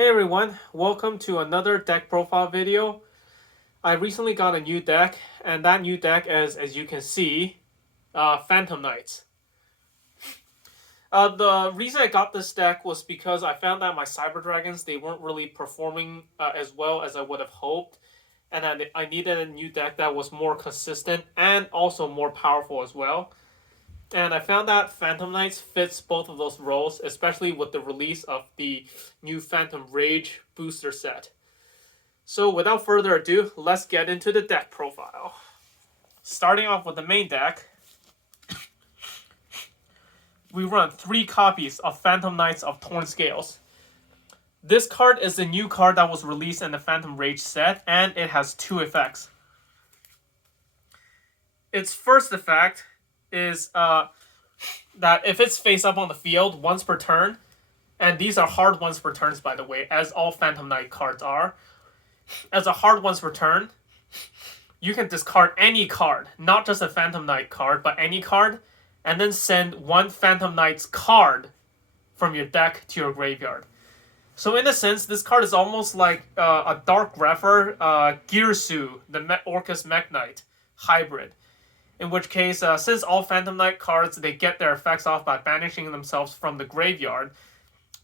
Hey everyone, welcome to another deck profile video. I recently got a new deck, and that new deck is, as you can see, Phantom Knights. The reason I got this deck was because I found that my Cyber Dragons, they weren't really performing as well as I would have hoped, and I needed a new deck that was more consistent and also more powerful as well. And I found that Phantom Knights fits both of those roles, especially with the release of the new Phantom Rage booster set. So without further ado, let's get into the deck profile. Starting off with the main deck, we run 3 copies of Phantom Knights of Torn Scales. This card is the new card that was released in the Phantom Rage set, and it has 2 effects. Its first effect is that if it's face up on the field once per turn, and these are hard once per turns, by the way, as all Phantom Knight cards are. As a hard once per turn, you can discard any card, not just a Phantom Knight card, but any card, and then send 1 Phantom Knight's card from your deck to your graveyard. So in a sense, this card is almost like a Dark Refer Girsu, the Orcus Mech Knight hybrid. In which case, since all Phantom Knight cards, they get their effects off by banishing themselves from the graveyard,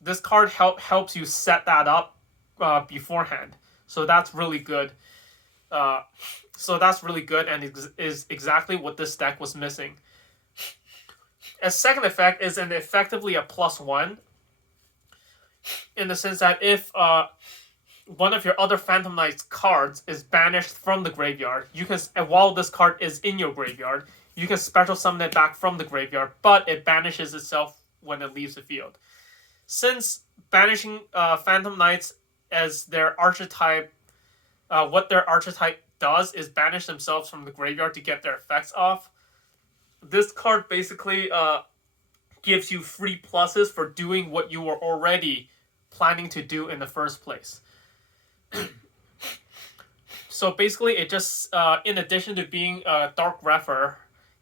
this card helps you set that up beforehand. So that's really good. And is exactly what this deck was missing. A second effect is effectively a +1, in the sense that if one of your other Phantom Knight's cards is banished from the graveyard, you can, while this card is in your graveyard, you can special summon it back from the graveyard, but it banishes itself when it leaves the field. Since banishing Phantom Knights as their archetype, what their archetype does is banish themselves from the graveyard to get their effects off, this card basically gives you free pluses for doing what you were already planning to do in the first place. So basically, it just, in addition to being a Dark Refer,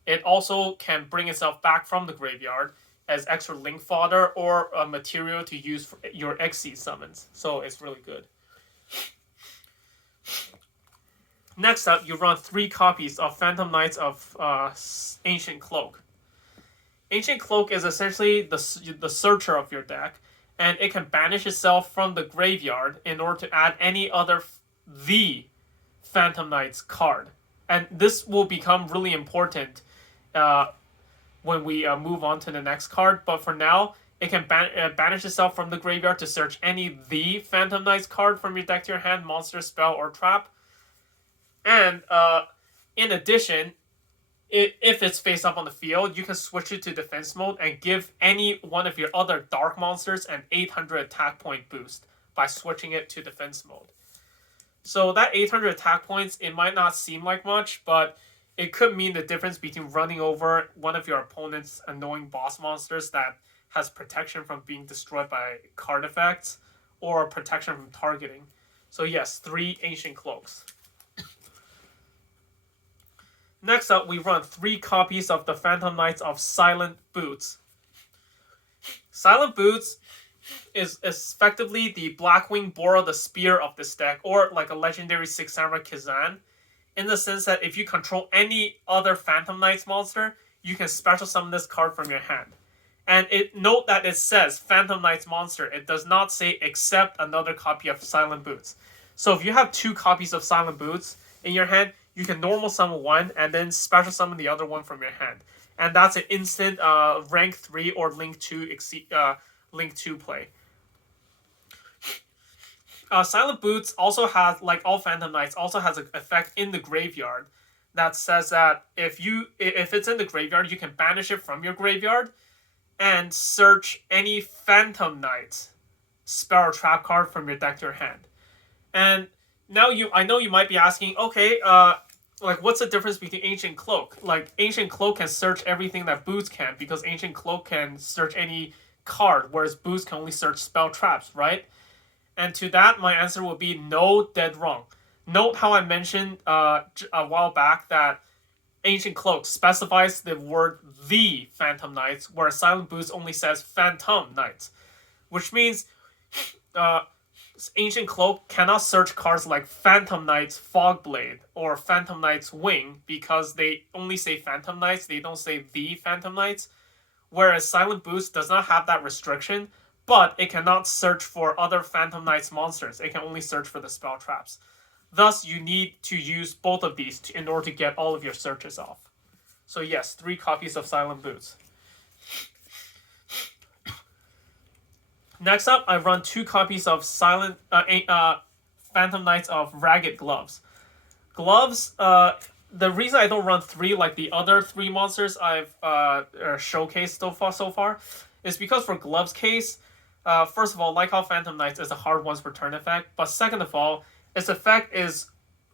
it also can bring itself back from the graveyard as extra link fodder or a material to use for your Xyz summons. So it's really good. Next up, you run 3 copies of Phantom Knights of Ancient Cloak. Ancient Cloak is essentially the searcher of your deck, and it can banish itself from the graveyard in order to add any other the Phantom Knights card. And this will become really important when we move on to the next card. But for now, it can banish itself from the graveyard to search any the Phantom Knights card from your deck to your hand, monster, spell, or trap. And in addition, if it's face up on the field, you can switch it to defense mode and give any one of your other dark monsters an 800 attack point boost by switching it to defense mode. So that 800 attack points, it might not seem like much, but it could mean the difference between running over one of your opponent's annoying boss monsters that has protection from being destroyed by card effects, or protection from targeting. So yes, 3 Ancient Cloaks. Next up, we run 3 copies of the Phantom Knights of Silent Boots. Silent Boots is effectively the Blackwing Bora the Spear of this deck, or like a legendary 6 Samurai Kazan, in the sense that if you control any other Phantom Knights monster, you can special summon this card from your hand. And note that it says Phantom Knights monster. It does not say except another copy of Silent Boots. So if you have 2 copies of Silent Boots in your hand, you can normal summon one and then special summon the other one from your hand. And that's an instant rank 3 or link 2 play. Silent Boots also has, like all Phantom Knights, also has an effect in the graveyard that says that if it's in the graveyard, you can banish it from your graveyard and search any Phantom Knight spell or trap card from your deck to your hand. And now I know you might be asking, okay, like what's the difference between Ancient Cloak? Like Ancient Cloak can search everything that Boots can, because Ancient Cloak can search any card, whereas Boots can only search spell traps, right? And to that, my answer will be no, dead wrong. Note how I mentioned a while back that Ancient Cloak specifies the word the Phantom Knights, whereas Silent Boots only says Phantom Knights, which means Ancient Cloak cannot search cards like Phantom Knight's Fogblade or Phantom Knight's Wing because they only say Phantom Knights, they don't say the Phantom Knights. Whereas Silent Boots does not have that restriction, but it cannot search for other Phantom Knights monsters. It can only search for the spell traps. Thus, you need to use both of these in order to get all of your searches off. So yes, 3 copies of Silent Boots. Next up, I run 2 copies of Phantom Knights of Ragged Gloves. Gloves, the reason I don't run 3 like the other 3 monsters I've showcased so far is because for Gloves case, first of all, like how Phantom Knights is a hard once per turn effect, but second of all, its effect is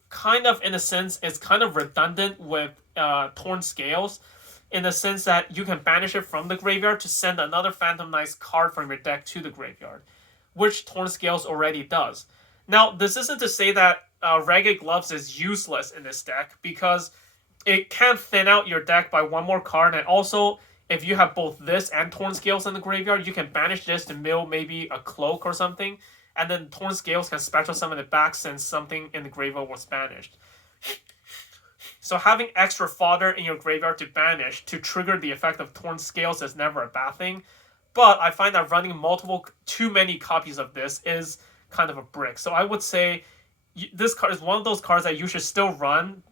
kind of, in a sense, it's kind of redundant with Torn Scales, in the sense that you can banish it from the graveyard to send another Phantom Knight's card from your deck to the graveyard, which Torn Scales already does. Now, this isn't to say that Ragged Gloves is useless in this deck, because it can thin out your deck by 1 more card, and also, if you have both this and Torn Scales in the graveyard, you can banish this to mill maybe a Cloak or something, and then Torn Scales can special summon it back since something in the graveyard was banished. So having extra fodder in your graveyard to banish to trigger the effect of Torn Scales is never a bad thing. But I find that running too many copies of this is kind of a brick. So I would say this card is one of those cards that you should still run.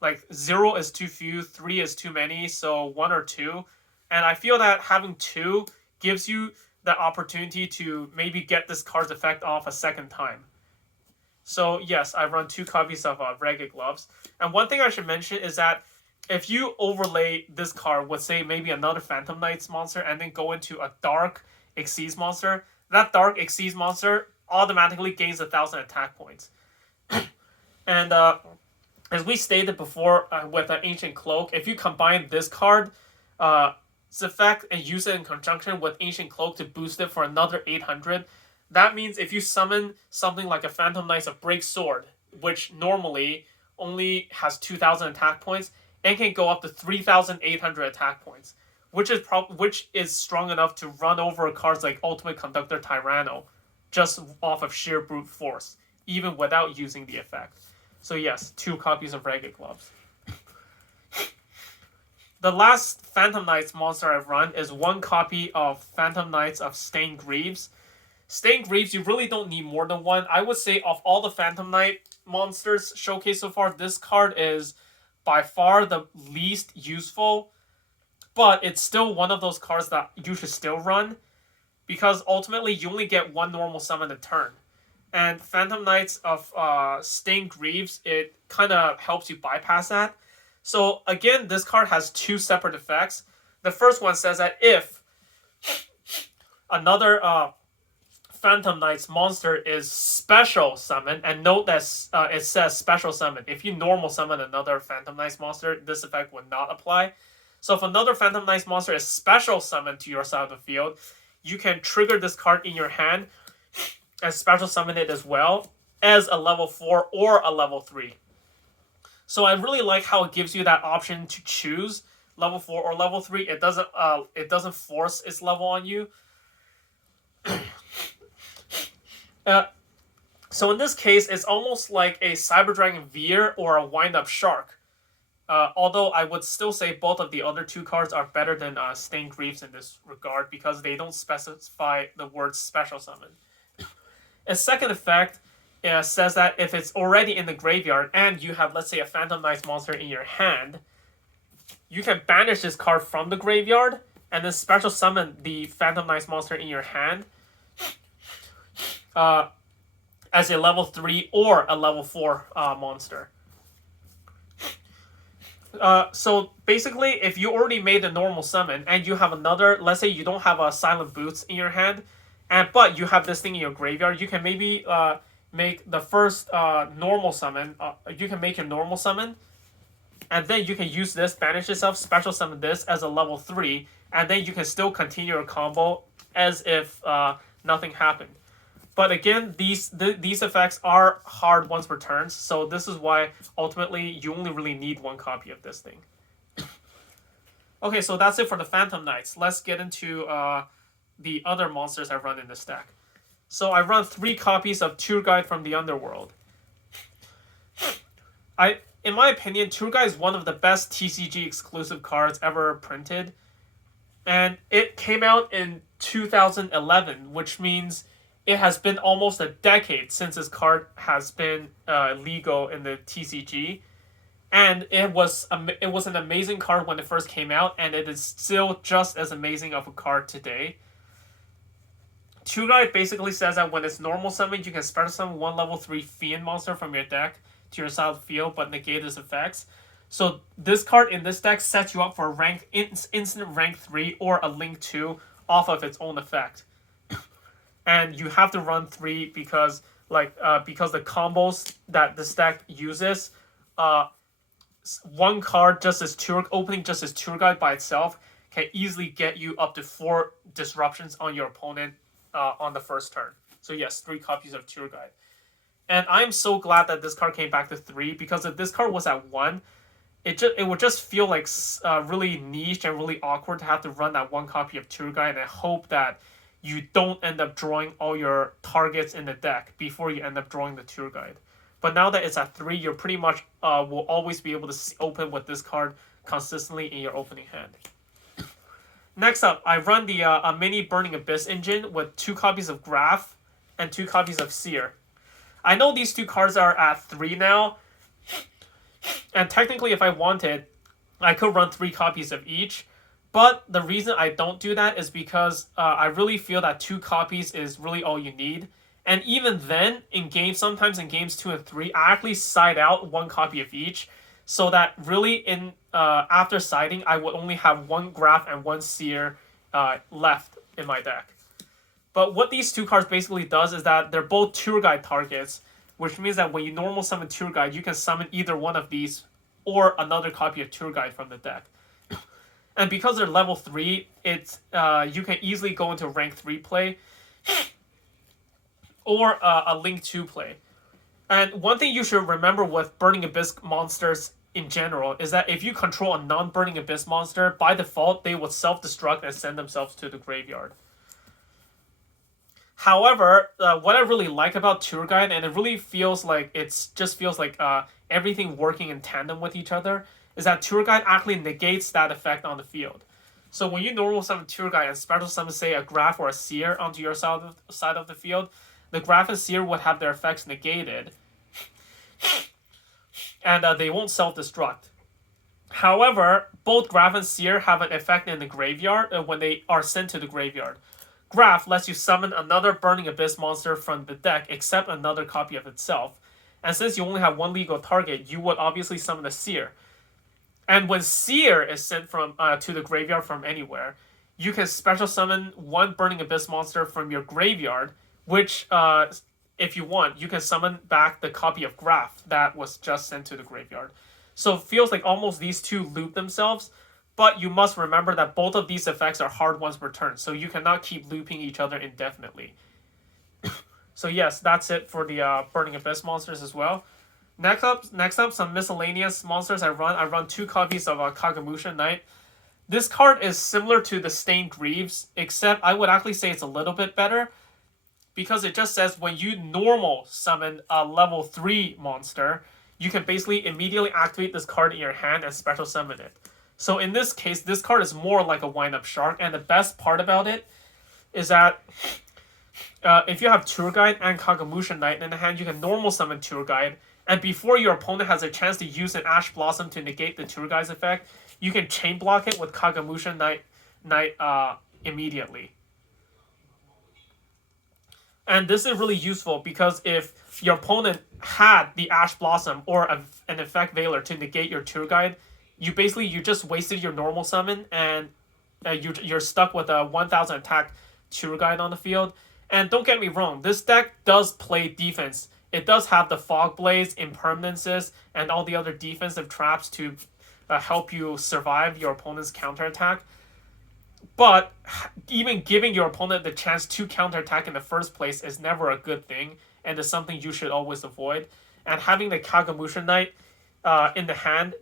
Like 0 is too few, 3 is too many, so 1 or 2. And I feel that having 2 gives you the opportunity to maybe get this card's effect off a second time. So yes, I run 2 copies of Ragged Gloves. And one thing I should mention is that if you overlay this card with, say, maybe another Phantom Knights monster and then go into a Dark Xyz monster, that Dark Xyz monster automatically gains 1,000 attack points. And as we stated before with an Ancient Cloak, if you combine this card, its effect, and use it in conjunction with Ancient Cloak to boost it for another 800, that means if you summon something like a Phantom Knights of Break Sword, which normally only has 2,000 attack points, and can go up to 3,800 attack points, which is strong enough to run over cards like Ultimate Conductor Tyranno, just off of sheer brute force, even without using the effect. So yes, 2 copies of Ragged Gloves. The last Phantom Knights monster I've run is 1 copy of Phantom Knights of Stained Greaves. Stained Greaves, you really don't need more than 1. I would say of all the Phantom Knight monsters showcased so far, this card is by far the least useful, but it's still one of those cards that you should still run, because ultimately you only get 1 normal summon a turn. And Phantom Knights of Stained Greaves, it kind of helps you bypass that. So again, this card has 2 separate effects. The first one says that if another Phantom Knights monster is special summon, and note that it says special summon. If you normal summon another Phantom Knights monster, this effect would not apply. So if another Phantom Knights monster is special summoned to your side of the field, you can trigger this card in your hand and special summon it as well as a level 4 or a level 3. So I really like how it gives you that option to choose level 4 or level 3. It doesn't force its level on you. So in this case, it's almost like a Cyber Dragon Veer or a Wind-Up Shark. Although I would still say both of the other 2 cards are better than Stained Greaves in this regard, because they don't specify the word special summon. Its second effect says that if it's already in the graveyard and you have, let's say, a Phantom Knights monster in your hand, you can banish this card from the graveyard and then special summon the Phantom Knights monster in your hand as a level 3 or a level 4 monster. So basically, if you already made a normal summon and you have another, let's say you don't have a Silent Boots in your hand, but you have this thing in your graveyard, you can maybe make the first normal summon. You can make your normal summon, and then you can use this, banish yourself, special summon this as a level 3, and then you can still continue your combo as if nothing happened. But again, these effects are hard once per turn, so this is why ultimately you only really need 1 copy of this thing. Okay, so that's it for the Phantom Knights. Let's get into the other monsters I run in this deck. So I run 3 copies of Tour Guide from the Underworld. In my opinion, Tour Guide is one of the best TCG exclusive cards ever printed, and it came out in 2011, which means it has been almost a decade since this card has been legal in the TCG. And it was an amazing card when it first came out, and it is still just as amazing of a card today. Tour Guide basically says that when it's normal summon, you can special summon 1 level 3 Fiend monster from your deck to your side of the field, but negate its effects. So this card in this deck sets you up for a instant rank 3 or a link 2 off of its own effect. And you have to run 3 because because the combos that this deck uses, one card opening just as Tour Guide by itself can easily get you up to 4 disruptions on your opponent on the first turn. So yes, 3 copies of Tour Guide. And I'm so glad that this card came back to 3, because if this card was at 1, it would just feel like really niche and really awkward to have to run that 1 copy of Tour Guide, and I hope that you don't end up drawing all your targets in the deck before you end up drawing the Tour Guide. But now that it's at 3, you're pretty much will always be able to open with this card consistently in your opening hand. Next up, I run the a mini Burning Abyss engine with 2 copies of Graph and 2 copies of Seer. I know these 2 cards are at 3 now, and technically if I wanted, I could run 3 copies of each. But the reason I don't do that is because I really feel that 2 copies is really all you need. And even then, sometimes in games 2 and 3, I actually side out 1 copy of each, so that really after siding, I would only have 1 Graph and 1 Seer left in my deck. But what these 2 cards basically does is that they're both Tour Guide targets, which means that when you normal summon Tour Guide, you can summon either one of these or another copy of Tour Guide from the deck. And because they're level 3, it's you can easily go into rank 3 play or a link 2 play. And one thing you should remember with Burning Abyss monsters in general is that if you control a non-Burning Abyss monster, by default, they will self-destruct and send themselves to the graveyard. However, what I really like about Tour Guide, and it really feels like everything working in tandem with each other, is that Tour Guide actually negates that effect on the field. So when you normal summon Tour Guide and special summon, say, a Graph or a Seer onto your side of the field, the Graph and Seer would have their effects negated, and they won't self-destruct. However, both Graph and Seer have an effect in the graveyard when they are sent to the graveyard. Graph lets you summon another Burning Abyss monster from the deck except another copy of itself. And since you only have 1 legal target, you would obviously summon a Seer. And when Seer is sent from to the graveyard from anywhere, you can special summon 1 Burning Abyss monster from your graveyard, which, if you want, you can summon back the copy of Graph that was just sent to the graveyard. So it feels like almost these 2 loop themselves, but you must remember that both of these effects are hard ones per turn, so you cannot keep looping each other indefinitely. So yes, that's it for the Burning Abyss monsters as well. Next up, some miscellaneous monsters I run. I run 2 copies of Kagemucha Knight. This card is similar to the Stained Greaves, except I would actually say it's a little bit better, because it just says when you normal summon a level 3 monster, you can basically immediately activate this card in your hand and special summon it. So in this case, this card is more like a wind-up shark, and the best part about it is that if you have Tour Guide and Kagemucha Knight in the hand, you can normal summon Tour Guide, and before your opponent has a chance to use an Ash Blossom to negate the Tour Guide's effect, you can chain block it with Kagemucha Knight immediately. And this is really useful because if your opponent had the Ash Blossom or an Effect Veiler to negate your Tour Guide, you just wasted your normal summon, and you're stuck with a 1000 attack Tour Guide on the field. And don't get me wrong, this deck does play defense. It does have the Fog Blaze, Impermanences, and all the other defensive traps to help you survive your opponent's counterattack. But even giving your opponent the chance to counterattack in the first place is never a good thing, and is something you should always avoid. And having the Kagemucha Knight in the hand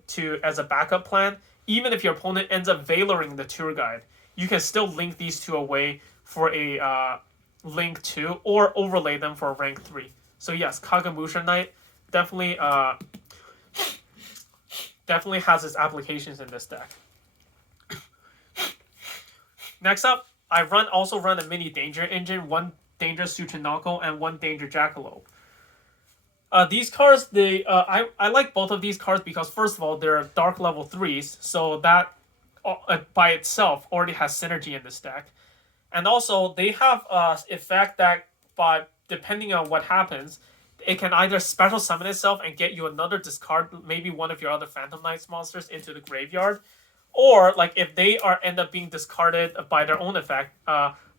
as a backup plan, even if your opponent ends up Veilering the Tour Guide, you can still link these 2 away for a link 2 or overlay them for rank 3. So yes, Kagemucha Knight definitely definitely has its applications in this deck. Next up, I also run a mini danger engine, one danger Tsuchinoko and one danger Jackalope. These cards, I like both of these cards because first of all, they're dark level 3s, so that by itself already has synergy in this deck. And also, they have effect that, by depending on what happens, it can either special summon itself and get you another discard, maybe one of your other Phantom Knights monsters into the graveyard, or like if they end up being discarded by their own effect,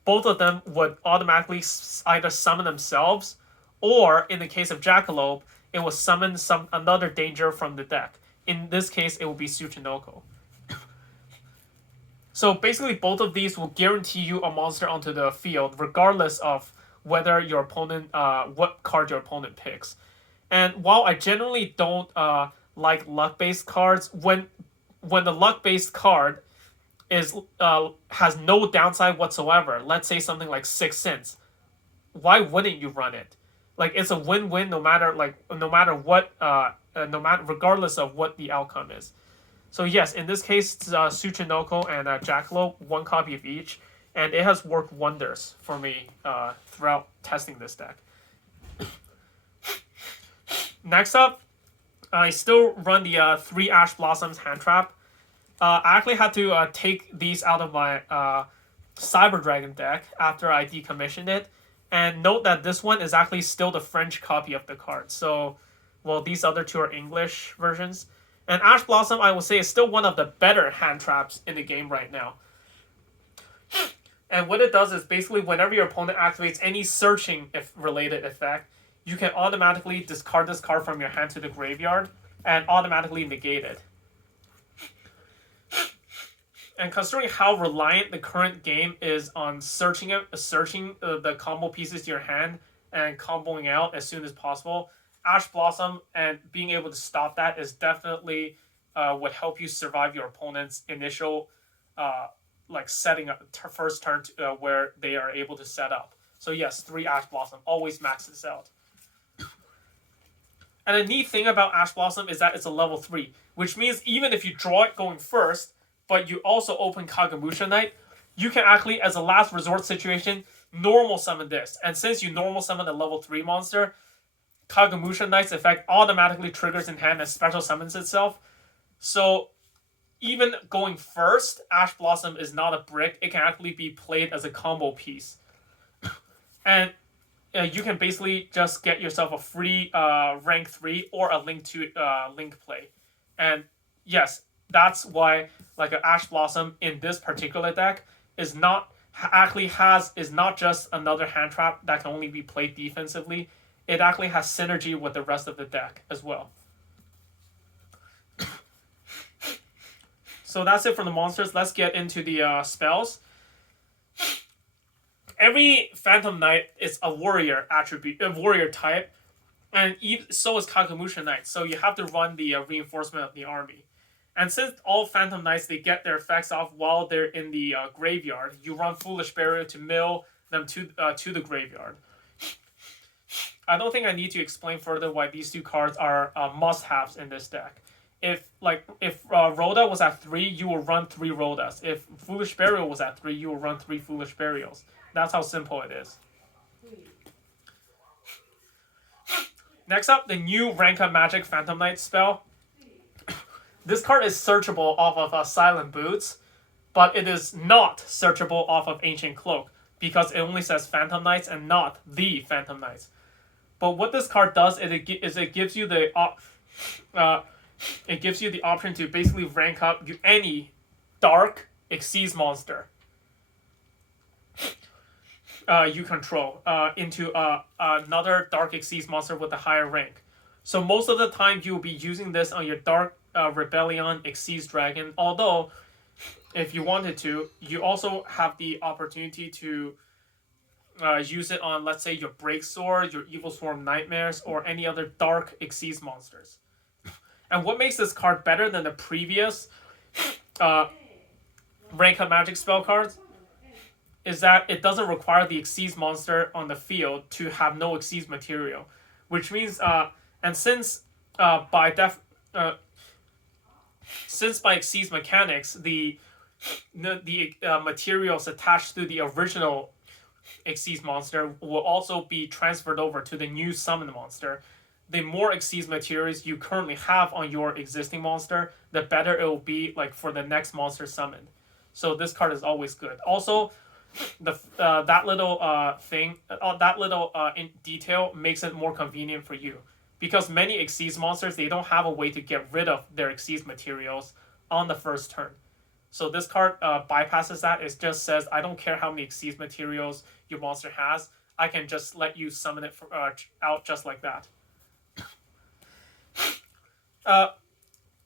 both of them would automatically either summon themselves, or in the case of Jackalope, it will summon another danger from the deck. In this case, it will be Tsuchinoko. So basically, both of these will guarantee you a monster onto the field, regardless of whether your opponent, what card your opponent picks. And while I generally don't like luck-based cards, when the luck-based card has no downside whatsoever, let's say something like Sixth Sense, why wouldn't you run it? Like, it's a win-win no matter what, regardless of what the outcome is. So yes, in this case, it's Tsuchinoko and Jackalope, one copy of each, and it has worked wonders for me throughout testing this deck. Next up, I still run the 3 Ash Blossoms hand trap. I actually had to take these out of my Cyber Dragon deck after I decommissioned it. And note that this one is actually still the French copy of the card. So, well, these other two are English versions. And Ash Blossom, I will say, is still one of the better hand traps in the game right now. And what it does is basically whenever your opponent activates any searching related effect, you can automatically discard this card from your hand to the graveyard and automatically negate it. And considering how reliant the current game is on searching the combo pieces to your hand and comboing out as soon as possible, Ash Blossom and being able to stop that is definitely would help you survive your opponent's initial setting up first turn where they are able to set up. So yes, 3 Ash Blossom, always max this out. And the neat thing about Ash Blossom is that it's a level 3, which means even if you draw it going first, but you also open Kagemucha Knight, you can actually, as a last resort situation, normal summon this. And since you normal summon a level 3 monster, Kagemucha Knight's effect automatically triggers in hand and special summons itself. So even going first, Ash Blossom is not a brick. It can actually be played as a combo piece. And you can basically just get yourself a free rank 3 or a link play. And yes, that's why like an Ash Blossom in this particular deck is not just another hand trap that can only be played defensively. It actually has synergy with the rest of the deck as well. So that's it for the monsters. Let's get into the spells. Every Phantom Knight is a warrior attribute, a warrior type, and so is Kagemucha Knight. So you have to run the reinforcement of the army. And since all Phantom Knights, they get their effects off while they're in the graveyard, you run Foolish Burial to mill them to the graveyard. I don't think I need to explain further why these two cards are must-haves in this deck. If Rhoda was at 3, you will run 3 Rhodas. If Foolish Burial was at 3, you will run 3 Foolish Burials. That's how simple it is. Next up, the new Rank Up Magic Phantom Knight spell. This card is searchable off of Silent Boots, but it is not searchable off of Ancient Cloak because it only says Phantom Knights and not the Phantom Knights. But what this card does is it gives you the option to basically rank up any Dark Xyz monster you control into another Dark Xyz monster with a higher rank. So most of the time you will be using this on your Dark Rebellion Xyz Dragon. Although, if you wanted to, you also have the opportunity to use it on, let's say, your Break Sword, your Evil Swarm Nightmares, or any other Dark Xyz monsters. And what makes this card better than the previous Rank Up Magic spell cards is that it doesn't require the Xyz monster on the field to have no Xyz material, which means and since by def since by Xyz mechanics the materials attached to the original Xyz monster will also be transferred over to the new summon monster. The more Xyz materials you currently have on your existing monster, the better it will be like for the next monster summoned. So this card is always good. Also, the that little thing, that little in detail makes it more convenient for you, because many Xyz monsters they don't have a way to get rid of their Xyz materials on the first turn. So this card bypasses that. It just says, I don't care how many Xyz materials your monster has. I can just let you summon it out just like that.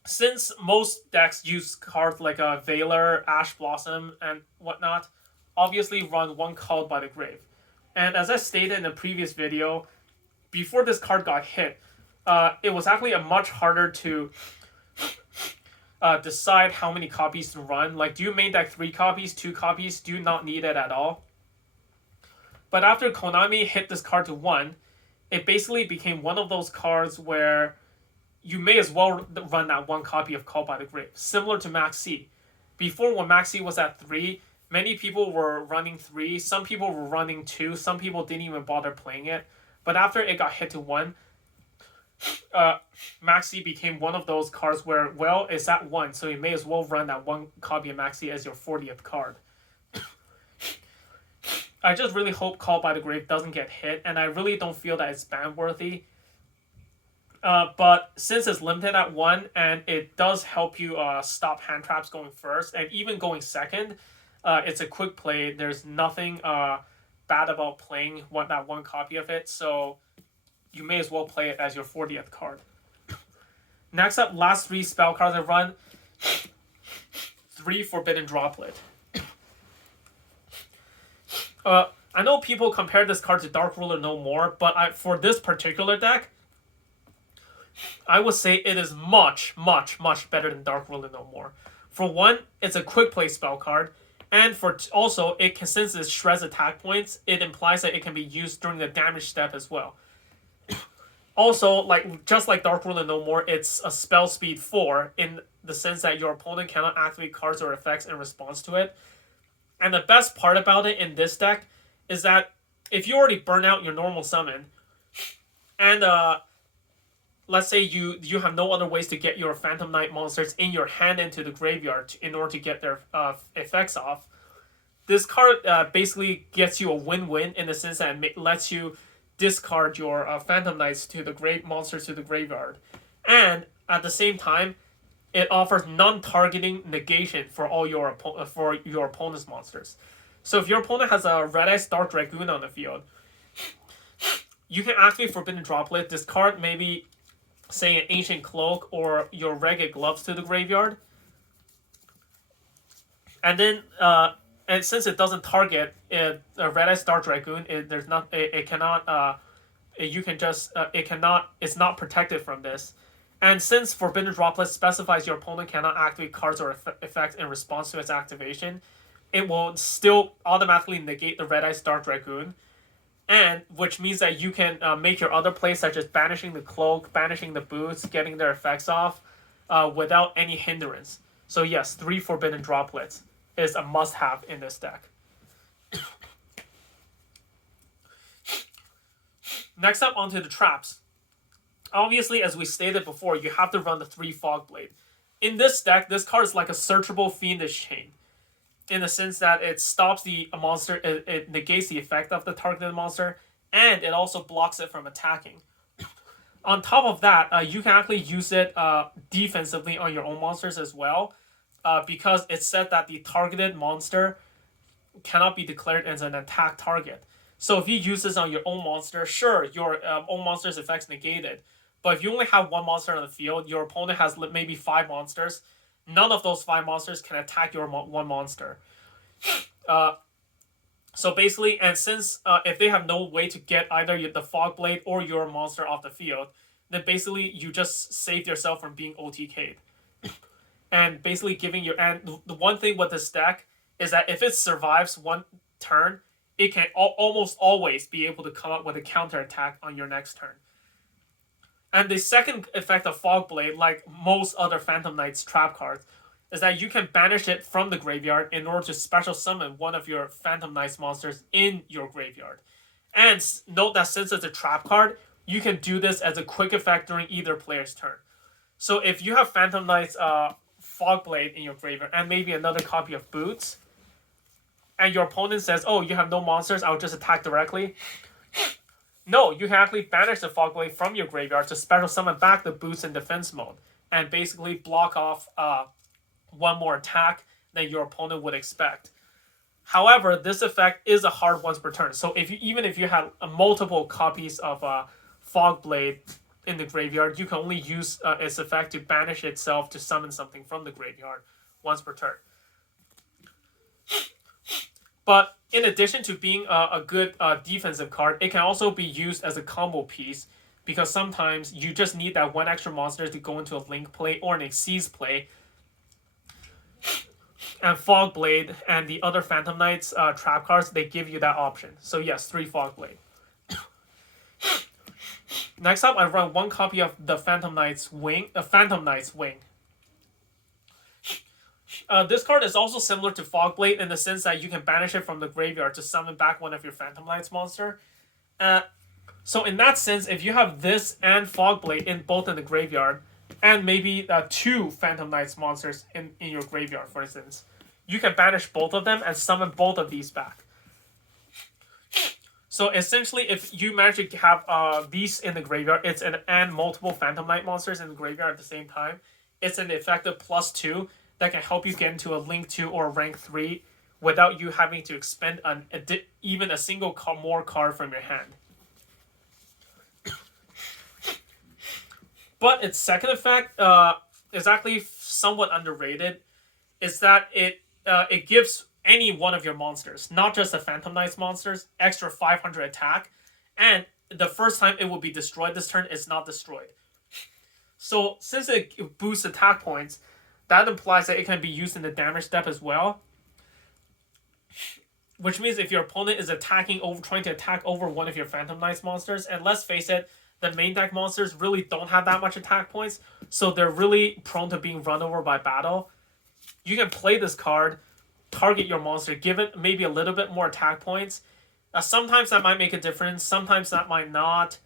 Since most decks use cards like Veiler, Ash Blossom, and whatnot, obviously run one Called by the Grave. And as I stated in the previous video, before this card got hit, it was actually a much harder to decide how many copies to run. Like, do you main deck 3 copies, 2 copies? Do you not need it at all? But after Konami hit this card to 1, it basically became one of those cards where you may as well run that 1 copy of Call by the Grave, similar to Max C. Before, when Max C was at 3, many people were running 3, some people were running 2, some people didn't even bother playing it. But after it got hit to 1, Maxi became one of those cards where, well, it's at 1, so you may as well run that 1 copy of Maxi as your 40th card. I just really hope Call by the Grave doesn't get hit, and I really don't feel that it's ban worthy. But since it's limited at 1, and it does help you stop hand traps going first, and even going second, it's a quick play. There's nothing bad about playing that 1 copy of it, so you may as well play it as your 40th card. Next up, last 3 spell cards I run. 3 Forbidden Droplet. I know people compare this card to Dark Ruler No More, but for this particular deck, I would say it is much, much, much better than Dark Ruler No More. For one, it's a quick play spell card, and also it can, since it shreds attack points, it implies that it can be used during the damage step as well. Also, just like Dark Ruler No More, it's a spell speed 4 in the sense that your opponent cannot activate cards or effects in response to it. And the best part about it in this deck is that if you already burn out your normal summon, and let's say you have no other ways to get your Phantom Knight monsters in your hand into the graveyard in order to get their effects off, this card basically gets you a win-win in the sense that it lets you discard your Phantom Knights to the monsters to the graveyard, and at the same time, it offers non-targeting negation for all your opponent's monsters. So if your opponent has a Red Eyes Dark Dragoon on the field, you can activate Forbidden Droplet, discard maybe, say, an Ancient Cloak or your Ragged Gloves to the graveyard, and then and since it doesn't target a Red Eyes Dark Dragoon, it's not protected from this. And since Forbidden Droplet specifies your opponent cannot activate cards or effects in response to its activation, it will still automatically negate the Red Eyes Dark Dragoon, and which means that you can make your other plays such as banishing the cloak, banishing the boots, getting their effects off without any hindrance. So yes, 3 Forbidden Droplets is a must-have in this deck. Next up, onto the traps. Obviously, as we stated before, you have to run the 3 Fogblade. In this deck, this card is like a searchable Fiendish Chain, in the sense that it stops the monster, it negates the effect of the targeted monster, and it also blocks it from attacking. On top of that, you can actually use it defensively on your own monsters as well, because it's said that the targeted monster cannot be declared as an attack target. So if you use this on your own monster, sure, your own monster's effects negated. But if you only have 1 monster on the field, your opponent has maybe 5 monsters. None of those 5 monsters can attack your 1 monster. So basically, and since if they have no way to get either the Fogblade or your monster off the field, then basically you just save yourself from being OTK'd. And basically giving your... And the one thing with this deck is that if it survives turn, it can almost always be able to come up with a counterattack on your next turn. And the second effect of Fog Blade, like most other Phantom Knight's trap cards, is that you can banish it from the graveyard in order to special summon one of your Phantom Knight's monsters in your graveyard. And note that since it's a trap card, you can do this as a quick effect during either player's turn. So if you have Phantom Knight's Fog Blade in your graveyard and maybe another copy of Boots, and your opponent says, oh, you have no monsters, I'll just attack directly. No, you can actually banish the Fog Blade from your graveyard to special summon back the Boots in defense mode and basically block off one more attack than your opponent would expect. However, this effect is a hard once per turn. So even if you have multiple copies of Fog Blade in the graveyard, you can only use its effect to banish itself to summon something from the graveyard once per turn. But in addition to being a good defensive card, it can also be used as a combo piece because sometimes you just need that one extra monster to go into a Link play or an Exceeds play. And Fog Blade and the other Phantom Knights trap cards, they give you that option. So yes, 3 Fog Blade. Next up, I run 1 copy of the Phantom Knight's Wing. This card is also similar to Fog Blade in the sense that you can banish it from the graveyard to summon back one of your Phantom Knights monster. So in that sense, if you have this and Fog Blade in both in the graveyard, and maybe 2 Phantom Knights monsters in your graveyard, for instance, you can banish both of them and summon both of these back. So essentially, if you manage to have these in the graveyard, and multiple Phantom Knight monsters in the graveyard at the same time, it's an effective +2 that can help you get into a Link 2 or a Rank 3 without you having to expend even a single more card from your hand. But its second effect is actually somewhat underrated. Is that it gives any one of your monsters, not just the Phantom Knights monsters, extra 500 attack, and the first time it will be destroyed this turn, it's not destroyed. So since it boosts attack points, that implies that it can be used in the damage step as well. Which means if your opponent is trying to attack over one of your Phantom Knights monsters, and let's face it, the main deck monsters really don't have that much attack points, so they're really prone to being run over by battle. You can play this card, target your monster, give it maybe a little bit more attack points. Sometimes that might make a difference, sometimes that might not.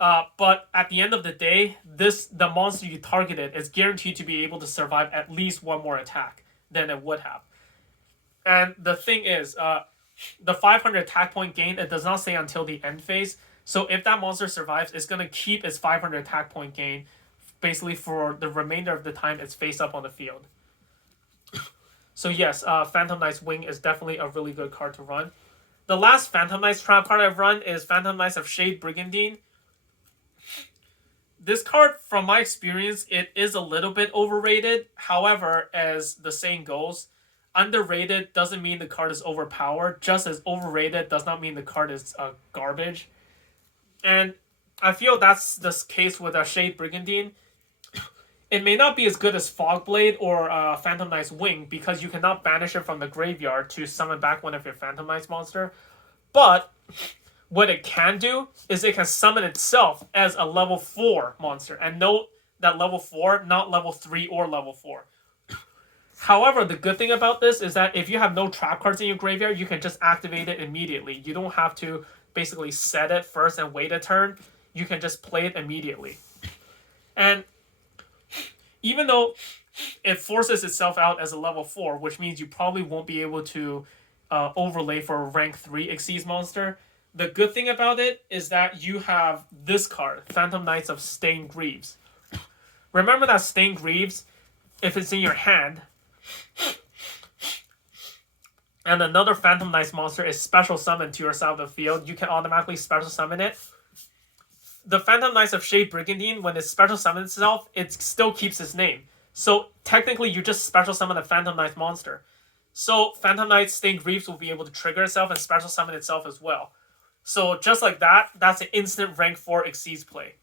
But at the end of the day, the monster you targeted is guaranteed to be able to survive at least one more attack than it would have. And the thing is, the 500 attack point gain, it does not say until the end phase. So if that monster survives, it's going to keep its 500 attack point gain basically for the remainder of the time it's face up on the field. So yes, Phantom Knight's Wing is definitely a really good card to run. The last Phantom Knights trap card I've run is Phantom Knights of Shade Brigandine. This card, from my experience, it is a little bit overrated. However, as the saying goes, underrated doesn't mean the card is overpowered. Just as overrated does not mean the card is garbage. And I feel that's the case with Shade Brigandine. It may not be as good as Fog Blade or Phantom Knight's Wing because you cannot banish it from the graveyard to summon back one of your Phantom Knights monster. But what it can do is it can summon itself as a level 4 monster. And note that level 4, not level 3 or level 4. However, the good thing about this is that if you have no trap cards in your graveyard, you can just activate it immediately. You don't have to basically set it first and wait a turn. You can just play it immediately. And even though it forces itself out as a level 4, which means you probably won't be able to overlay for a rank 3 Xyz monster, the good thing about it is that you have this card, Phantom Knights of Stained Greaves. Remember that Stained Greaves, if it's in your hand, and another Phantom Knights monster is special summoned to your side of the field, you can automatically special summon it. The Phantom Knights of Shade Brigandine, when it special summons itself, it still keeps its name. So technically, you just special summon a Phantom Knights monster. So Phantom Knights Stained Greaves will be able to trigger itself and special summon itself as well. So just like that, that's an instant rank 4 Xyz play.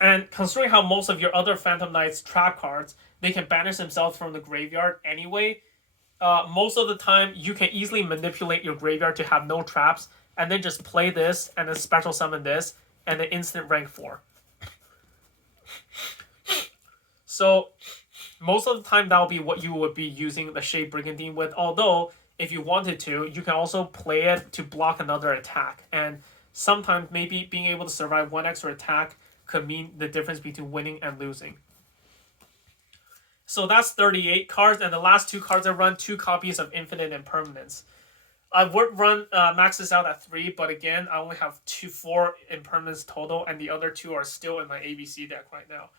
And considering how most of your other Phantom Knights trap cards, they can banish themselves from the graveyard anyway, most of the time you can easily manipulate your graveyard to have no traps, and then just play this, and then special summon this, and then instant rank 4. So most of the time that'll be what you would be using the Shade Brigandine with, although if you wanted to, you can also play it to block another attack. And sometimes maybe being able to survive one extra attack could mean the difference between winning and losing. So that's 38 cards, and the last 2 cards I run 2 copies of Infinite Impermanence. I would run max this out at 3, but again, I only have 4 Impermanence total, and the other 2 are still in my ABC deck right now.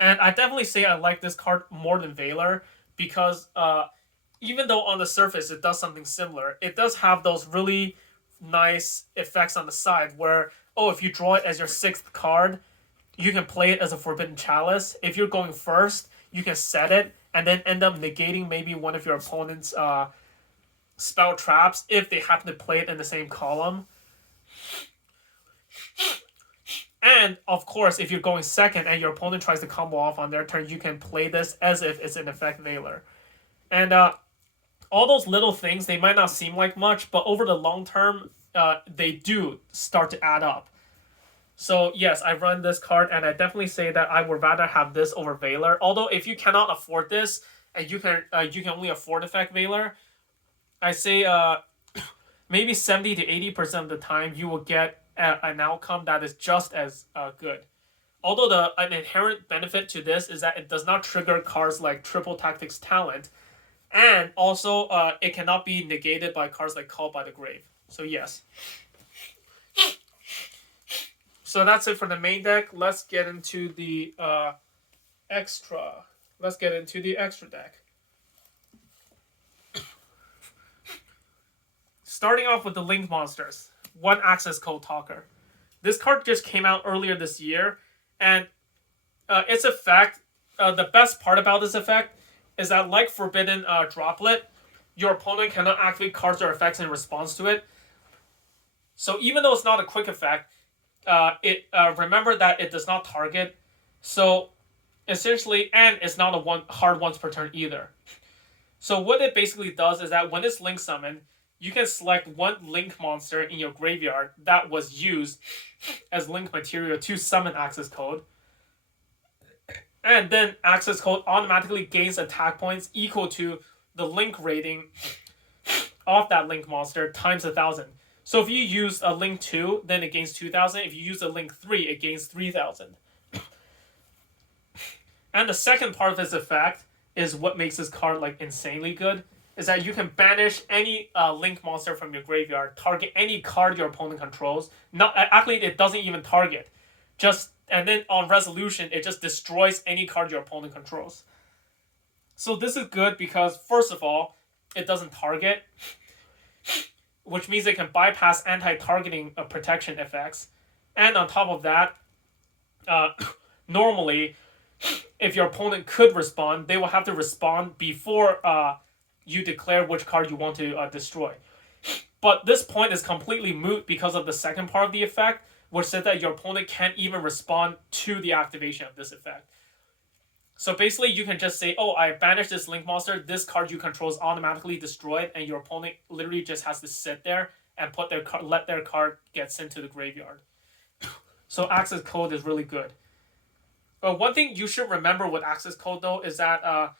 And I definitely say I like this card more than Valor, because even though on the surface it does something similar, it does have those really nice effects on the side where, oh, if you draw it as your 6th card, you can play it as a Forbidden Chalice. If you're going first, you can set it and then end up negating maybe one of your opponent's spell traps if they happen to play it in the same column. And, of course, if you're going second and your opponent tries to combo off on their turn, you can play this as if it's in effect Valor. And all those little things, they might not seem like much, but over the long term, they do start to add up. So, yes, I run this card, and I definitely say that I would rather have this over Valor. Although, if you cannot afford this, and you can only afford effect Valor, I say maybe 70 to 80% of the time you will get an outcome that is just as good. Although an inherent benefit to this is that it does not trigger cards like Triple Tactics Talent, and also it cannot be negated by cards like Called by the Grave. So yes. So that's it for the main deck. Let's get into the extra. Let's get into the extra deck. Starting off with the Link Monsters. 1 access code talker. This card just came out earlier this year, and its effect, the best part about this effect is that, like Forbidden Droplet, your opponent cannot activate cards or effects in response to it. So even though it's not a quick effect, remember that it does not target. So essentially, and it's not a hard once per turn either. So what it basically does is that when it's Link summoned, you can select 1 Link monster in your graveyard that was used as Link material to summon access code. And then access code automatically gains attack points equal to the Link rating of that Link monster times 1,000. So if you use a Link 2, then it gains 2,000. If you use a Link 3, it gains 3,000. And the second part of this effect is what makes this card like insanely good, is that you can banish any Link monster from your graveyard, target any card your opponent controls. Actually, it doesn't even target. And then on resolution, it just destroys any card your opponent controls. So this is good because, first of all, it doesn't target, which means it can bypass anti-targeting protection effects. And on top of that, normally, if your opponent could respond, they will have to respond before you declare which card you want to destroy. But this point is completely moot because of the second part of the effect, which said that your opponent can't even respond to the activation of this effect. So basically, you can just say, oh, I banished this Link monster, this card you control is automatically destroyed, and your opponent literally just has to sit there and let their card get sent to the graveyard. So access code is really good. One thing you should remember with access code, though, is that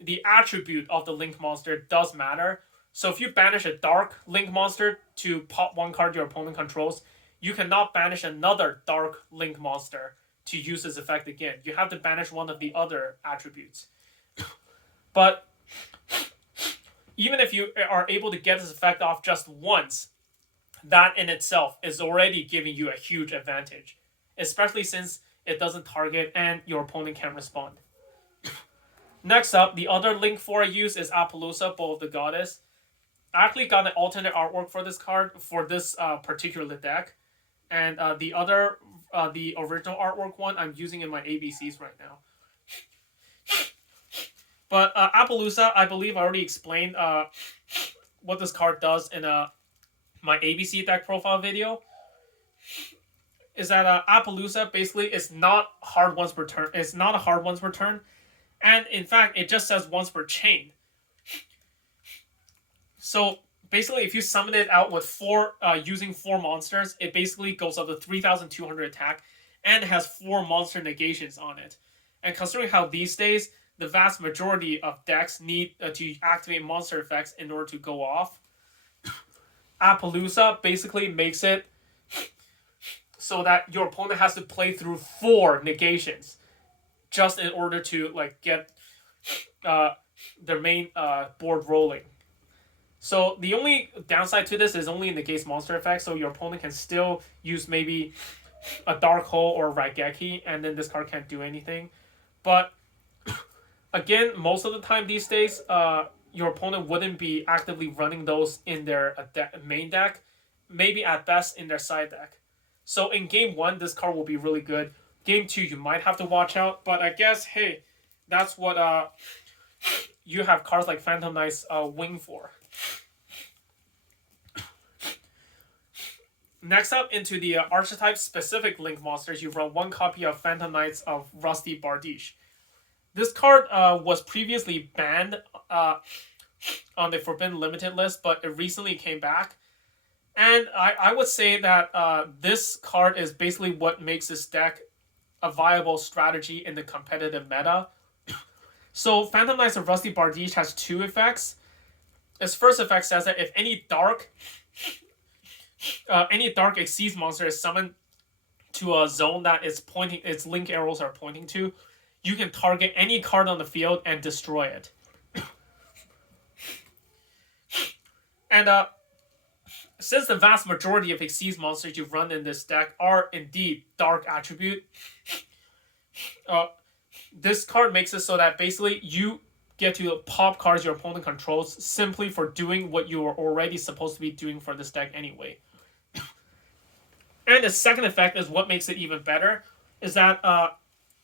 the attribute of the Link monster does matter. So if you banish a dark Link monster to pop 1 card your opponent controls, you cannot banish another dark Link monster to use this effect again. You have to banish one of the other attributes. But even if you are able to get this effect off just once, that in itself is already giving you a huge advantage, especially since it doesn't target and your opponent can't respond. Next up, the other Link 4 I use is Appaloosa, Bow of the Goddess. I actually got an alternate artwork for this card for this particular deck. And the original artwork one, I'm using in my ABCs right now. But Appaloosa, I believe I already explained what this card does in my ABC deck profile video. is that Appaloosa basically is not hard once per turn. It's not a hard once per turn, and in fact, it just says once per chain. So basically, if you summon it out with using 4 monsters, it basically goes up to 3,200 attack, and it has 4 monster negations on it. And considering how these days the vast majority of decks need to activate monster effects in order to go off, Appaloosa basically makes it so that your opponent has to play through 4 negations just in order to get their main board rolling. So the only downside to this is only negates monster effects, so your opponent can still use maybe a Dark Hole or a Raigeki, and then this card can't do anything. But again, most of the time these days, your opponent wouldn't be actively running those in their main deck, maybe at best in their side deck. So in game 1, this card will be really good. Game 2, you might have to watch out, but I guess, hey, that's what you have cards like Phantom Knight's wing for. Next up, into the archetype-specific Link monsters, you run 1 copy of Phantom Knights of Rusty Bardiche. This card was previously banned on the Forbidden Limited list, but it recently came back. And I would say that this card is basically what makes this deck a viable strategy in the competitive meta. So Phantom Knights of Rusty Bardiche has 2 effects. Its first effect says that if any dark Exceeds monster is summoned to a zone that its link arrows are pointing to, you can target any card on the field and destroy it. And since the vast majority of Exceeds monsters you run in this deck are indeed dark attribute, this card makes it so that basically you get to pop cards your opponent controls simply for doing what you were already supposed to be doing for this deck anyway. And the second effect is what makes it even better, is that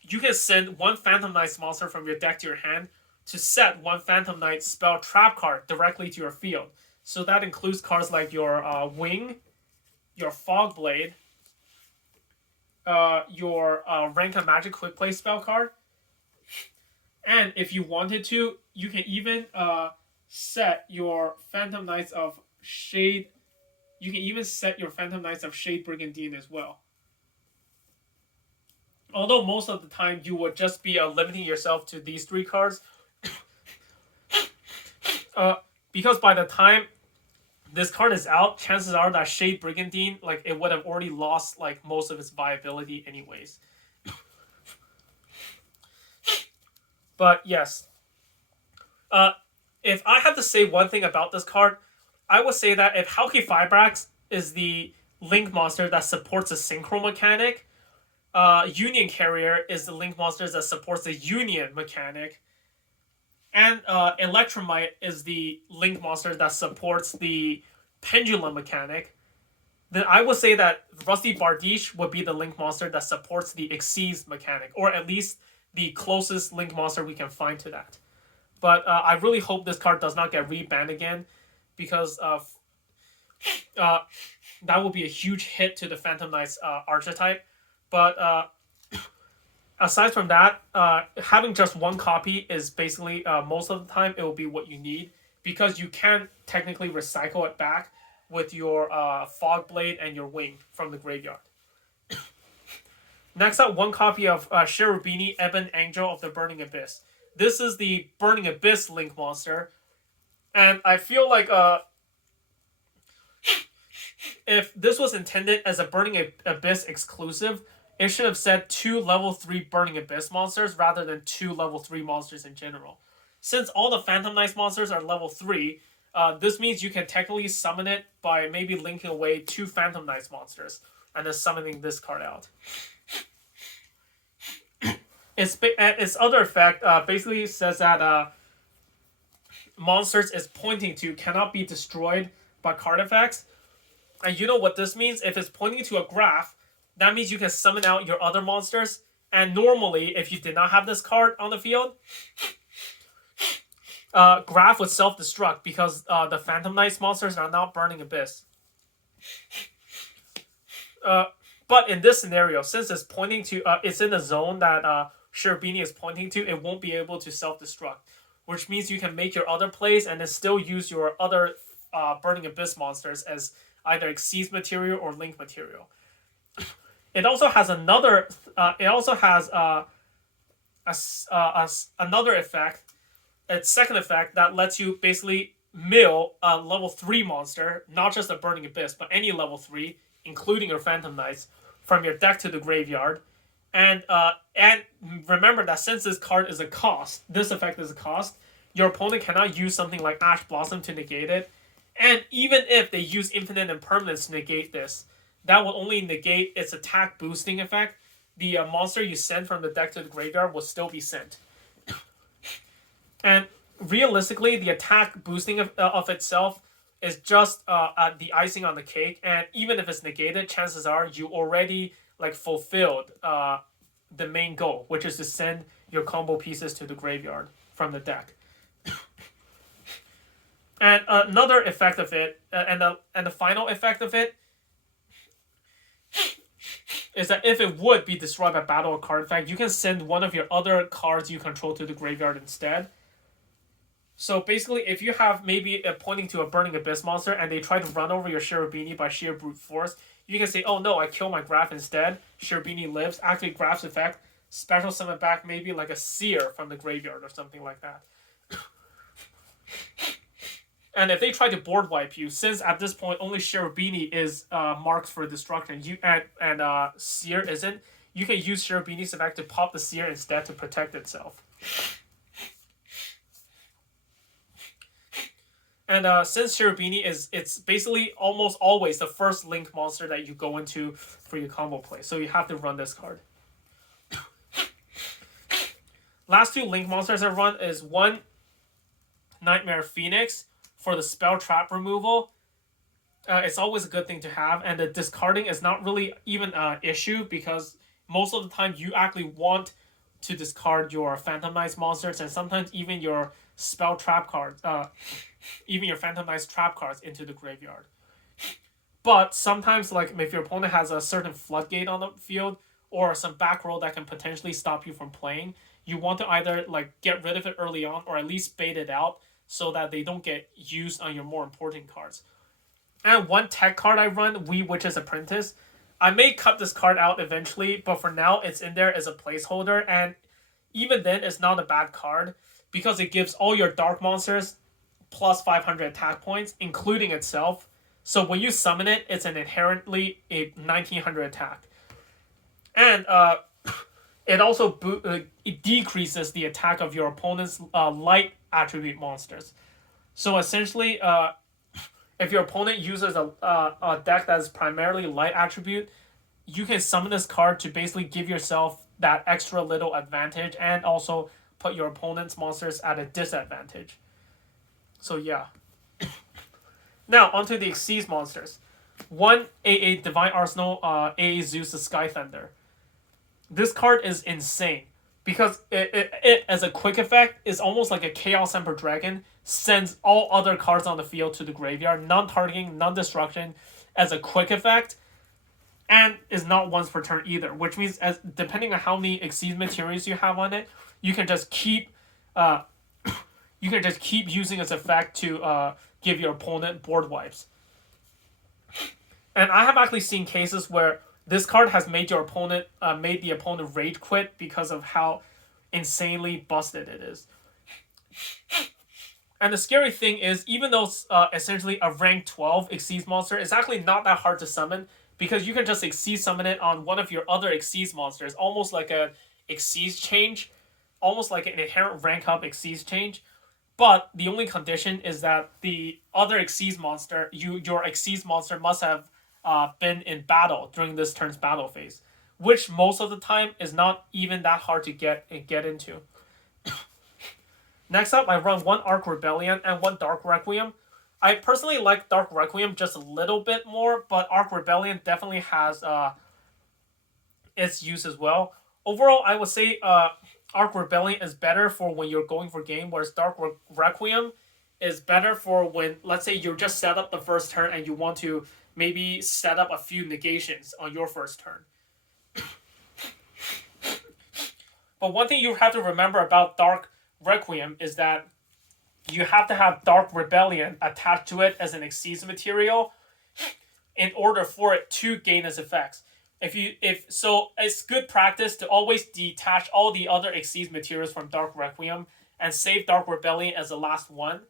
you can send 1 Phantom Knight monster from your deck to your hand to set 1 Phantom Knight spell trap card directly to your field. So that includes cards like your Wing, your Fog Blade, your Ranka Magic Quick Play spell card. And if you wanted to, you can even set your Phantom Knights of Shade. You can even set your Phantom Knights of Shade Brigandine as well. Although most of the time you would just be limiting yourself to these 3 cards. Because by the time this card is out, chances are that Shade Brigandine, it would have already lost most of its viability anyways. But yes, if I had to say one thing about this card, I would say that if Hauki Fibrax is the Link monster that supports the Synchro mechanic, Union Carrier is the Link monster that supports the Union mechanic, and Electromite is the Link monster that supports the Pendulum mechanic, then I would say that Rusty Bardiche would be the Link monster that supports the Exceeds mechanic, or at least the closest Link monster we can find to that. But I really hope this card does not get rebanned again, because that would be a huge hit to the Phantom Knights archetype. But aside from that, having just 1 copy is basically, most of the time, it will be what you need, because you can technically recycle it back with your Fog Blade and your Wing from the graveyard. Next up, 1 copy of Cherubini, Ebon Angel of the Burning Abyss. This is the Burning Abyss Link monster, and I feel like if this was intended as a Burning Abyss exclusive, it should have said 2 level 3 Burning Abyss monsters rather than 2 level 3 monsters in general. Since all the Phantom Knights monsters are level 3, this means you can technically summon it by maybe linking away 2 Phantom Knights monsters and then summoning this card out. Its other effect basically says that monsters it's pointing to cannot be destroyed by card effects. And you know what this means? If it's pointing to a graph, that means you can summon out your other monsters. And normally, if you did not have this card on the field, graph would self-destruct because the Phantom Knights monsters are not Burning Abyss. But But in this scenario, since it's pointing to, it's in the zone that Cherubini is pointing to, it won't be able to self-destruct, which means you can make your other plays and then still use your other Burning Abyss monsters as either Exceeds material or Link material. It also has another. It also has another effect, its second effect that lets you basically mill a level 3 monster, not just a Burning Abyss, but any level 3, including your Phantom Knights, from your deck to the graveyard. And remember that since this card is a cost, this effect is a cost, your opponent cannot use something like Ash Blossom to negate it. And even if they use Infinite Impermanence to negate this, that will only negate its attack boosting effect. The monster you send from the deck to the graveyard will still be sent. And realistically, the attack boosting of itself is just the icing on the cake. And even if it's negated, chances are you already fulfilled the main goal, which is to send your combo pieces to the graveyard from the deck. And another effect of it, and the final effect of it, is that if it would be destroyed by battle or card effect, you can send one of your other cards you control to the graveyard instead. So basically, if you have maybe pointing to a Burning Abyss monster and they try to run over your Cherubini by sheer brute force, you can say, oh no, I kill my Graph instead. Cherubini lives, activate Graph's effect, special summon back maybe like a Seer from the graveyard or something like that. And if they try to board wipe you, since at this point only Cherubini is marked for destruction, and Seer isn't, you can use Cherubini's effect to pop the Seer instead to protect itself. And since Cherubini it's basically almost always the first Link monster that you go into for your combo play, so you have to run this card. Last two Link monsters I run is one Nightmare Phoenix for the spell trap removal. It's always a good thing to have, and the discarding is not really even an issue because most of the time you actually want to discard your Phantom Knights monsters and sometimes even your spell trap cards, even your Phantom Knights trap cards into the graveyard. But sometimes, if your opponent has a certain floodgate on the field or some back row that can potentially stop you from playing, you want to either get rid of it early on or at least bait it out so that they don't get used on your more important cards. And one tech card I run, Wee Witch's Apprentice. I may cut this card out eventually, but for now it's in there as a placeholder, and even then it's not a bad card because it gives all your dark monsters plus 500 attack points, including itself. So when you summon it, it's an inherently a 1900 attack. And it also it decreases the attack of your opponent's light attribute monsters. So essentially, if your opponent uses a deck that is primarily light attribute, you can summon this card to basically give yourself that extra little advantage and also put your opponent's monsters at a disadvantage. So yeah. Now, onto the Xyz monsters. One AA Divine Arsenal, AA Zeus the Sky Thunder. This card is insane because it as a quick effect is almost like a Chaos Emperor Dragon, sends all other cards on the field to the graveyard, non-targeting, non-destruction as a quick effect, and is not once per turn either, which means depending on how many Xyz materials you have on it, you can just keep using its effect to give your opponent board wipes. And I have actually seen cases where this card has made the opponent rage quit because of how insanely busted it is. And the scary thing is, even though essentially a rank 12 Xyz monster is actually not that hard to summon, because you can just Xyz summon it on one of your other Xyz monsters, almost like a Xyz change, almost like an inherent rank up Xyz change. But the only condition is that the other Xyz monster, your Xyz monster must have been in battle during this turn's battle phase, which most of the time is not even that hard to get into. Next up, I run one Arc Rebellion and one Dark Requiem. I personally like Dark Requiem just a little bit more, but Arc Rebellion definitely has its use as well. Overall, I would say Arc Rebellion is better for when you're going for game, whereas Dark Requiem is better for when, let's say, you just set up the first turn and you want to maybe set up a few negations on your first turn. But one thing you have to remember about Dark Requiem is that you have to have Dark Rebellion attached to it as an Xyz material in order for it to gain its effects. If so, it's good practice to always detach all the other Xyz materials from Dark Requiem and save Dark Rebellion as the last one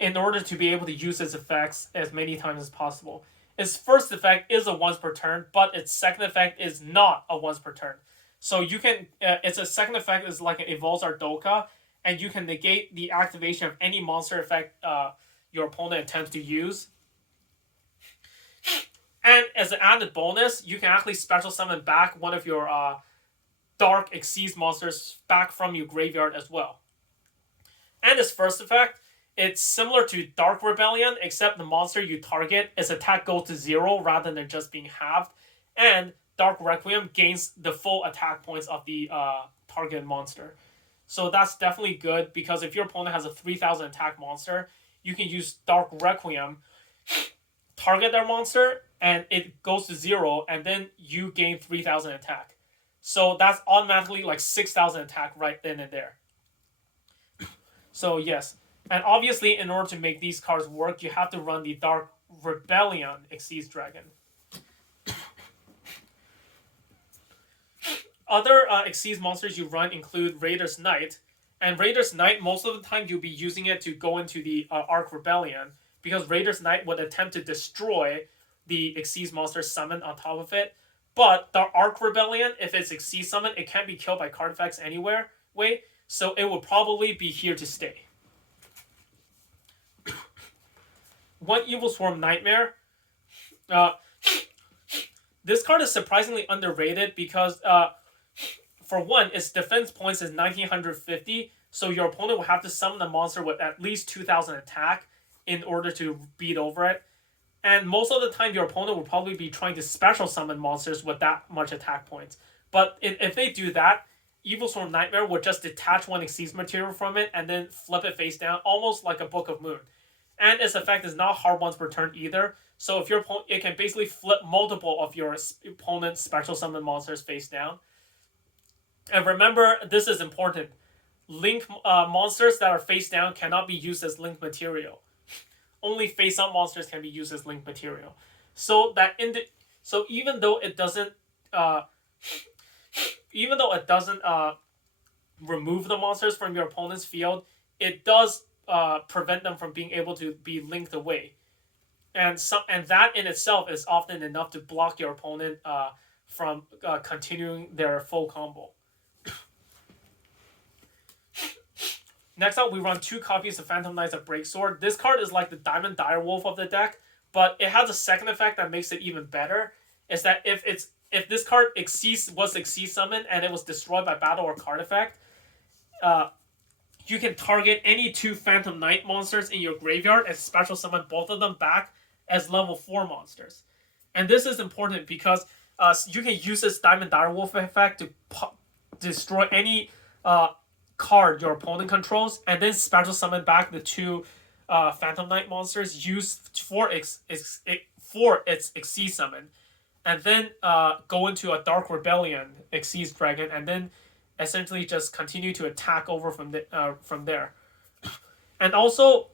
in order to be able to use its effects as many times as possible. Its first effect is a once per turn, but its second effect is not a once per turn. So you can, its a second effect is like it evolves Ardoka, and you can negate the activation of any monster effect your opponent attempts to use. And as an added bonus, you can actually special summon back one of your Dark Xyz monsters back from your graveyard as well. And its first effect, it's similar to Dark Rebellion, except the monster you target, its attack goes to 0 rather than just being halved. And Dark Requiem gains the full attack points of the targeted monster. So that's definitely good, because if your opponent has a 3000 attack monster, you can use Dark Requiem, target their monster, and it goes to 0, and then you gain 3000 attack. So that's automatically like 6000 attack right then and there. So yes. And obviously, in order to make these cards work, you have to run the Dark Rebellion Xyz Dragon. Other Xyz monsters you run include Raider's Knight. And Raider's Knight, most of the time, you'll be using it to go into the Arc Rebellion, because Raider's Knight would attempt to destroy the Xyz monster summoned on top of it. But the Arc Rebellion, if it's Xyz summoned, it can't be killed by card effects anywhere. So it will probably be here to stay. One Evil Swarm Nightmare. This card is surprisingly underrated because, for one, its defense points is 1950, so your opponent will have to summon a monster with at least 2000 attack in order to beat over it. And most of the time, your opponent will probably be trying to special summon monsters with that much attack points. But if they do that, Evil Swarm Nightmare will just detach one Xyz material from it and then flip it face down, almost like a Book of Moon. And its effect is not hard once per turn either. So if your opponent, it can basically flip multiple of your opponent's special summon monsters face down. And remember, this is important. Link monsters that are face down cannot be used as link material. Only face up monsters can be used as link material. So that even though it doesn't remove the monsters from your opponent's field, it does prevent them from being able to be linked away, and that in itself is often enough to block your opponent from continuing their full combo. Next up, we run 2 copies of Phantom Knights of Breaksword. This card is like the Diamond Direwolf of the deck, but it has a second effect that makes it even better. Is that if this card was Xyz summoned and it was destroyed by battle or card effect, you can target any 2 Phantom Knight monsters in your graveyard and special summon both of them back as level 4 monsters. And this is important because you can use this Diamond Direwolf effect to destroy any card your opponent controls, and then special summon back the 2 Phantom Knight monsters used for its Xyz summon, and then go into a Dark Rebellion Xyz Dragon, and then essentially just continue to attack over from there. And also,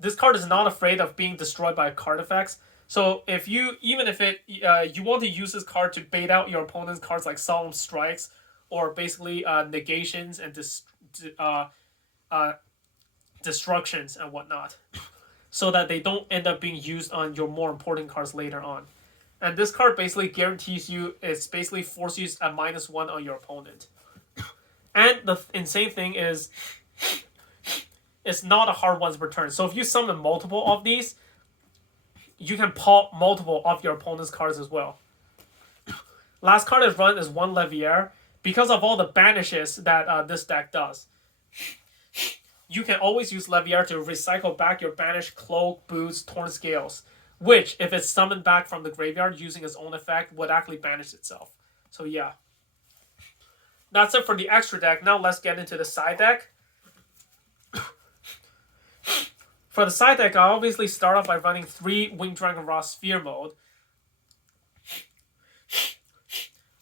this card is not afraid of being destroyed by card effects. So if you want to use this card to bait out your opponent's cards like Solemn Strikes, or basically negations and destructions and whatnot, so that they don't end up being used on your more important cards later on. And this card basically guarantees you, it's basically forces a -1 on your opponent. And the insane thing is, it's not a hard once per turn. So if you summon multiple of these, you can pop multiple of your opponent's cards as well. Last card is run is 1 Levier. Because of all the banishes that this deck does, you can always use Levier to recycle back your banished Cloak, Boots, Torn Scales, which, if it's summoned back from the graveyard using its own effect, would actually banish itself. So yeah. that's it for the extra deck. Now let's get into the side deck. For the side deck, I obviously start off by running 3 Winged Dragon Raw Sphere mode.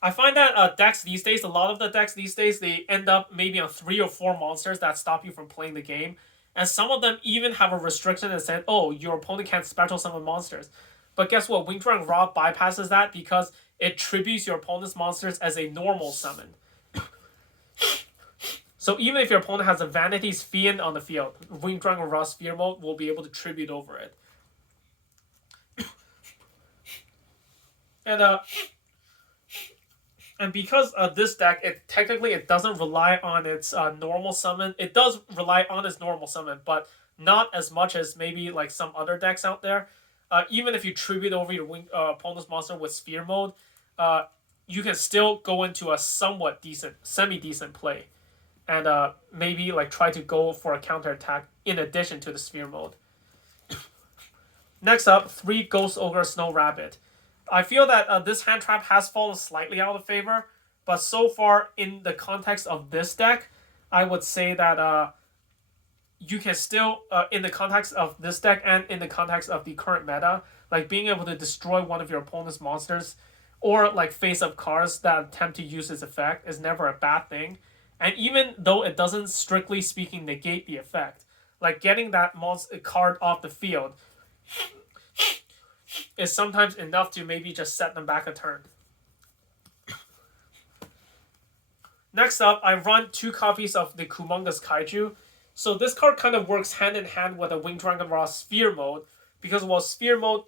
I find that decks these days, a lot of the decks these days, they end up maybe on 3 or 4 monsters that stop you from playing the game. And some of them even have a restriction that says, oh, your opponent can't special summon monsters. But guess what? Winged Dragon Raw bypasses that because it tributes your opponent's monsters as a normal summon. So even if your opponent has a Vanity's Fiend on the field, Winged Dragon Raw Sphere mode will be able to tribute over it. And because this deck, it doesn't rely on its normal summon. It does rely on its normal summon, but not as much as maybe like some other decks out there. Even if you tribute over your opponent's monster with Sphere mode, you can still go into a somewhat decent, semi-decent play. And maybe like try to go for a counterattack in addition to the Sphere mode. Next up, 3 Ghost Ogre Snow Rabbit. I feel that this hand trap has fallen slightly out of favor, but so far in the context of this deck, I would say that you can still, in the context of this deck and in the context of the current meta, like being able to destroy one of your opponent's monsters or like face-up cards that attempt to use its effect is never a bad thing. And even though it doesn't, strictly speaking, negate the effect, like getting that card off the field is sometimes enough to maybe just set them back a turn. Next up, I run 2 copies of the Humongous Kaiju. So this card kind of works hand in hand with a Winged Dragon Raw Sphere mode, because while Sphere mode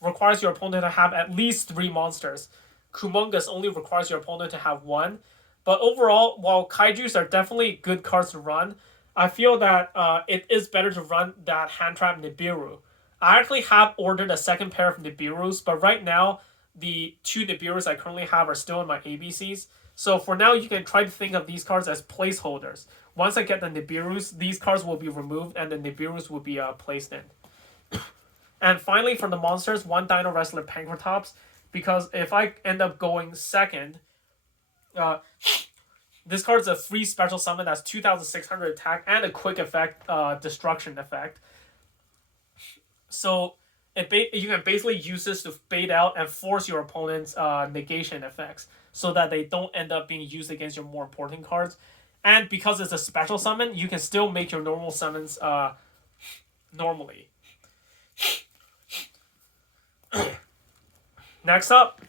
requires your opponent to have at least 3 monsters, Humongous only requires your opponent to have 1. But overall, while Kaijus are definitely good cards to run, I feel that it is better to run that hand trap Nibiru. I actually have ordered a second pair of Nibirus, but right now, the 2 Nibirus I currently have are still in my ABCs. So for now, you can try to think of these cards as placeholders. Once I get the Nibirus, these cards will be removed and the Nibirus will be placed in. And finally, for the monsters, 1 Dino Wrestler Pankratops, because if I end up going second, this card is a free special summon that's 2,600 attack and a quick effect, destruction effect. So you can basically use this to bait out and force your opponent's negation effects so that they don't end up being used against your more important cards. And because it's a special summon, you can still make your normal summons normally. Next up,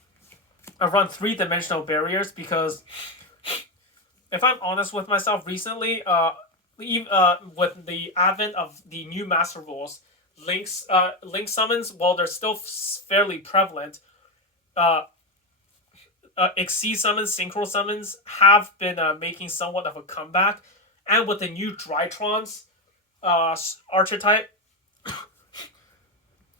I run 3-dimensional barriers because if I'm honest with myself, recently, with the advent of the new master rules, link summons, while they're still fairly prevalent, Exceed summons, Synchro summons have been making somewhat of a comeback. And with the new Drytrons archetype,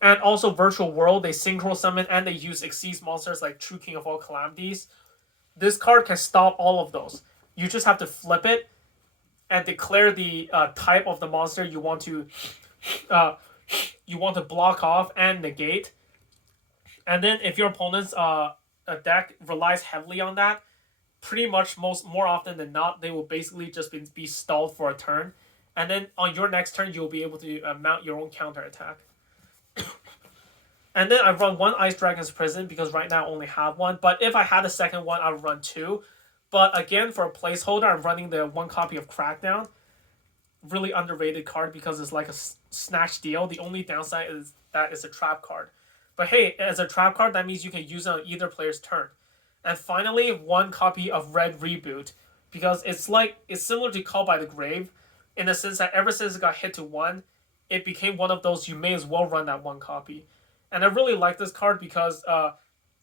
and also Virtual World, they Synchro summon and they use Exceed monsters like True King of All Calamities. This card can stop all of those. You just have to flip it and declare the type of the monster you want to block off and negate. And then if your opponent's deck relies heavily on that, pretty much more often than not, they will basically just be stalled for a turn. And then on your next turn, you'll be able to mount your own counterattack. And then I run 1 Ice Dragon's Prison because right now I only have 1. But if I had a second one, I would run 2. But again, for a placeholder, I'm running the 1 copy of Crackdown. Really underrated card because it's like a snatch deal. The only downside is that it's a trap card. But hey, as a trap card, that means you can use it on either player's turn. And finally, 1 copy of Red Reboot, because it's similar to Call by the Grave, in the sense that ever since it got hit to 1, it became one of those you may as well run that 1 copy. And I really like this card because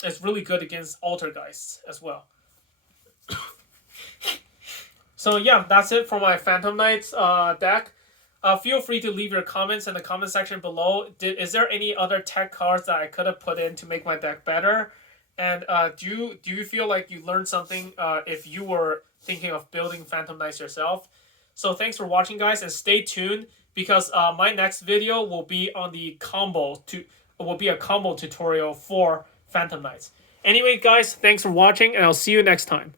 it's really good against Altergeists as well. So yeah, that's it for my Phantom Knights deck. Feel free to leave your comments in the comment section below. Is there any other tech cards that I could have put in to make my deck better? And do you feel like you learned something if you were thinking of building Phantom Knights yourself? So thanks for watching, guys, and stay tuned because my next video will be on the a combo tutorial for Phantom Knights. Anyway, guys, thanks for watching, and I'll see you next time.